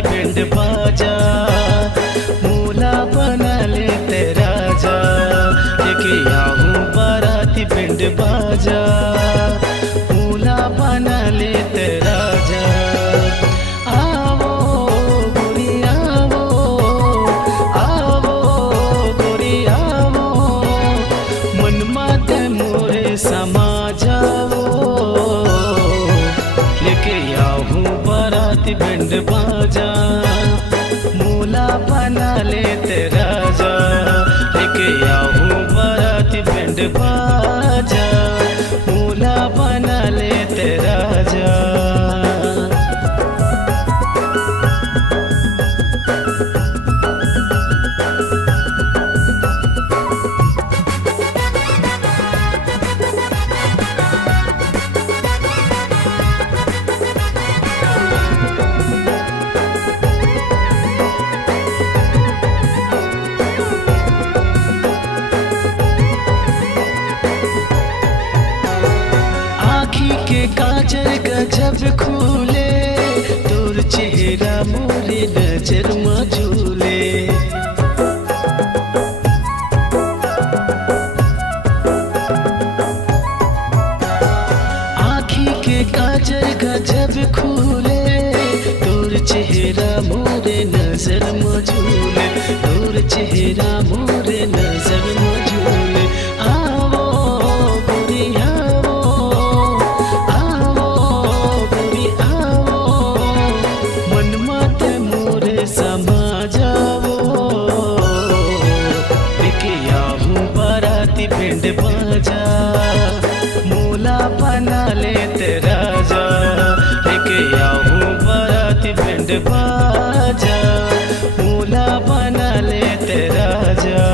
बाराती बैंड बाजा, मूला बना लेते राजा, लेके आऊं बाराती बैंड बाजा, मूला बना लेते राजा। आवो गोरी आवो, आवो गोरी आवो, मन माते मोरे समा जाओ, लेके आऊं बाराती बैंड बाजा, मूला बना लेते राजा, लेके आऊं बाराती बैंड बाजा, मूला बना लेते राजा। के काजल गजब खूले, तोर चेहरा मोरे नजर में झूले। आँखी के काजल गजब खूले, तोर चेहरा मोरे नजर में झूले, तोर चेहरा मोरे नजर में झूले। आवो गोरी आवो, समा जाओ, लेके आऊं बाराती बैंड बाजा, मूला बना लेते राजा, लेके आऊं बाराती बैंड बाजा, मूला बना लेते राजा।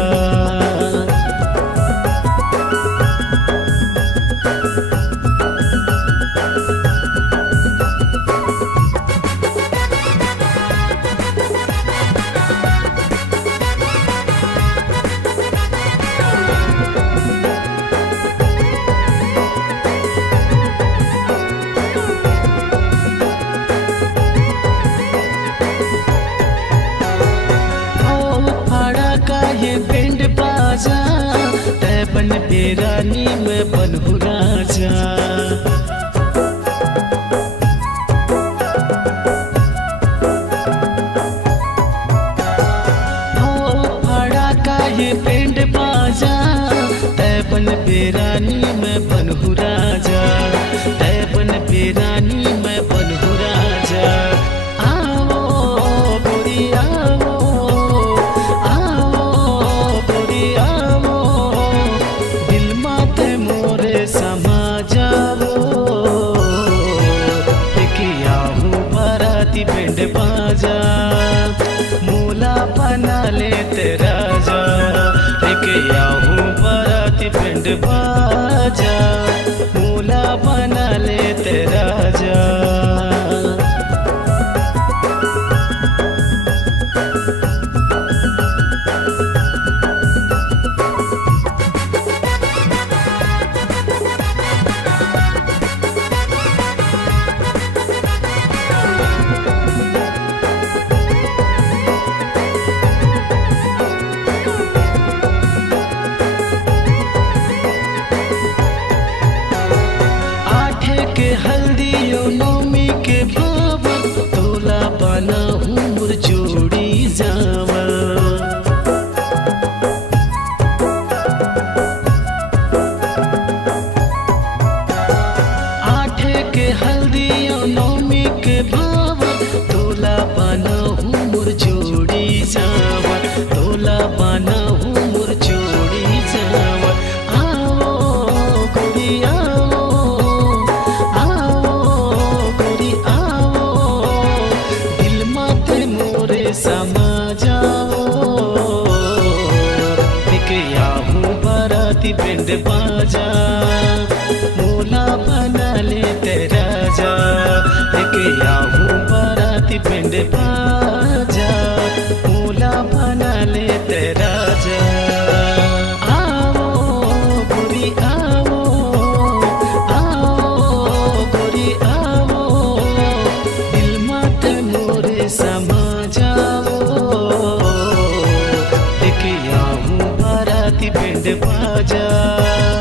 ये बैंड बाजा, तै बन बेरानी में बनहु राजा। ओ भाड़ा का ये बैंड बाजा, तै बन बेरानी में बनहु राजा, तै बन बेरानी में बनहु राजा। आवो गोरी आवो, समा जाओ, लेके आऊं बाराती बैंड बाजा, मूला बना लेते राजा, लेके आऊं बाराती बैंड बाजा, मूला बना लेते राजा। के हल्दियों नौमी के भाव, तोला बना हूँ मुर जोड़ी जावा। आठे के हल्दियों नौमी के भाव, तोला बना हूँ मुर जोड़ी जावा, तोला बना हूँ मुर जोड़ी जावा। आवो गोरी आवो, समा जाओ, लेके आऊं बाराती बैंड बाजा, मूला बना लेते राजा, लेके आऊं बाराती बैंड बाजा, मूला बना लेते राजा। आवो गोरी आवो, आवो गोरी आवो, दिल माते मोरे समा बैंड बाजा।